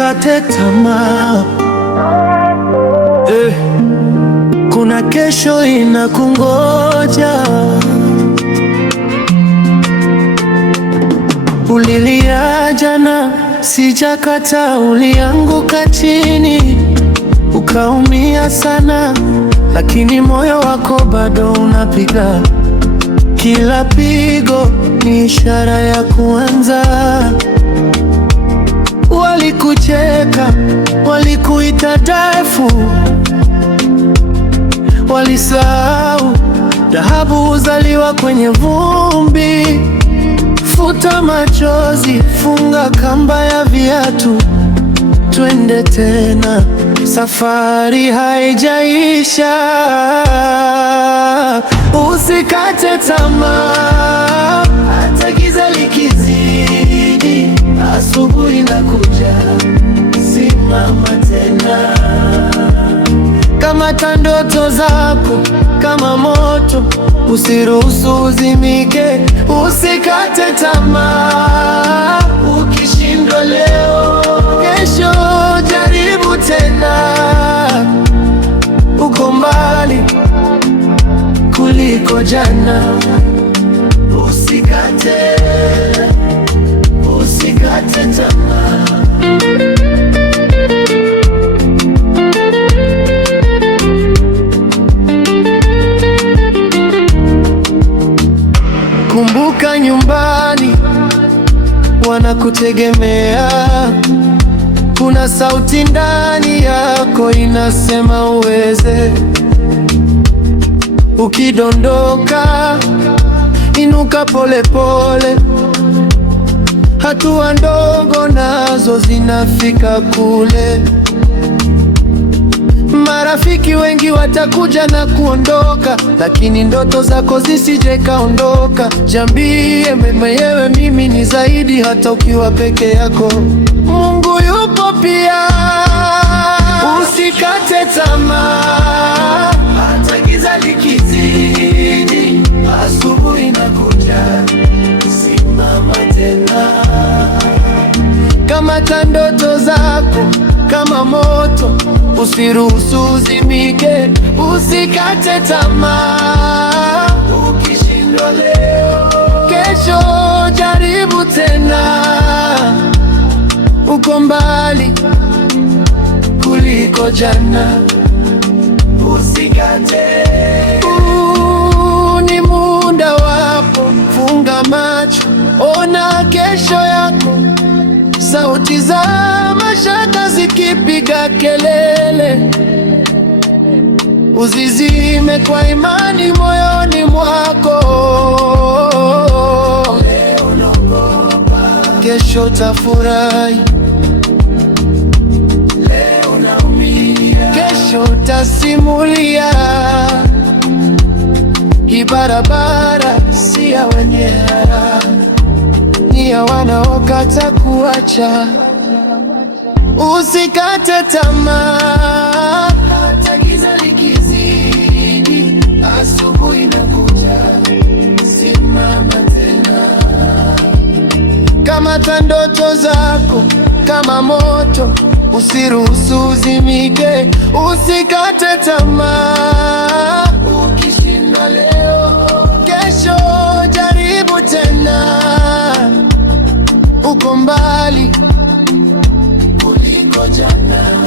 Usikate tamaa, kuna kesho inakungoja. Ulilia jana, sijakata. Ulianguka chini, ukaumia sana, lakini moyo wako bado unapiga. Kila pigo ni ishara ya kuanza. Walikucheka, walikuita dhaifu, walisahau dhahabu huzaliwa kwenye vumbi. Futa machozi, funga kamba ya viatu, twende tena, safari haijaisha. Usikate tamaa, hata giza likizidi, asubuhi inakuja, simama tena. Kamata ndoto zako kama moto, usiruhusu uzimike. Usikate tamaa, ukishindwa leo, kesho jaribu tena. Uko mbali kuliko jana. Usikate tamaa. Kumbuka nyumbani wanakutegemea. Kuna sauti ndani yako inasema uweze. Ukidondoka, inuka pole pole, hatua ndogo nazo zinafika kule. Marafiki wengi watakuja na kuondoka, lakini ndoto zako zisije kaondoka. Jambie mwenyewe, mimi ni zaidi hata ukiwa peke yako. Mungu yupo pia. Usikate tamaa, hata giza likizidi, asubuhi inakuja, simama tena. Kamata ndoto zako kama moto, usiruhusu uzimike. Usikate tamaa, ukishindwa leo, kesho jaribu tena. Uko mbali kuliko jana. Usikate. Ni muda wako, funga macho, ona kesho yako. Sauti za mashaka zikipiga kelele, uzizime kwa imani moyoni mwako. Leo naogopa, kesho tafurahi. Leo naumia, kesho tasimulia. Hii barabara si ya wenye haraka, ni ya wanaokata kuacha. Usikate tamaa, hata giza likizidi, asubuhi inakuja, simama tena. Kamata ndoto zako kama moto, usiruhusu uzimike. Usikate tamaa, ukishindwa leo, kesho jaribu tena. Uko mbali kuliko jana.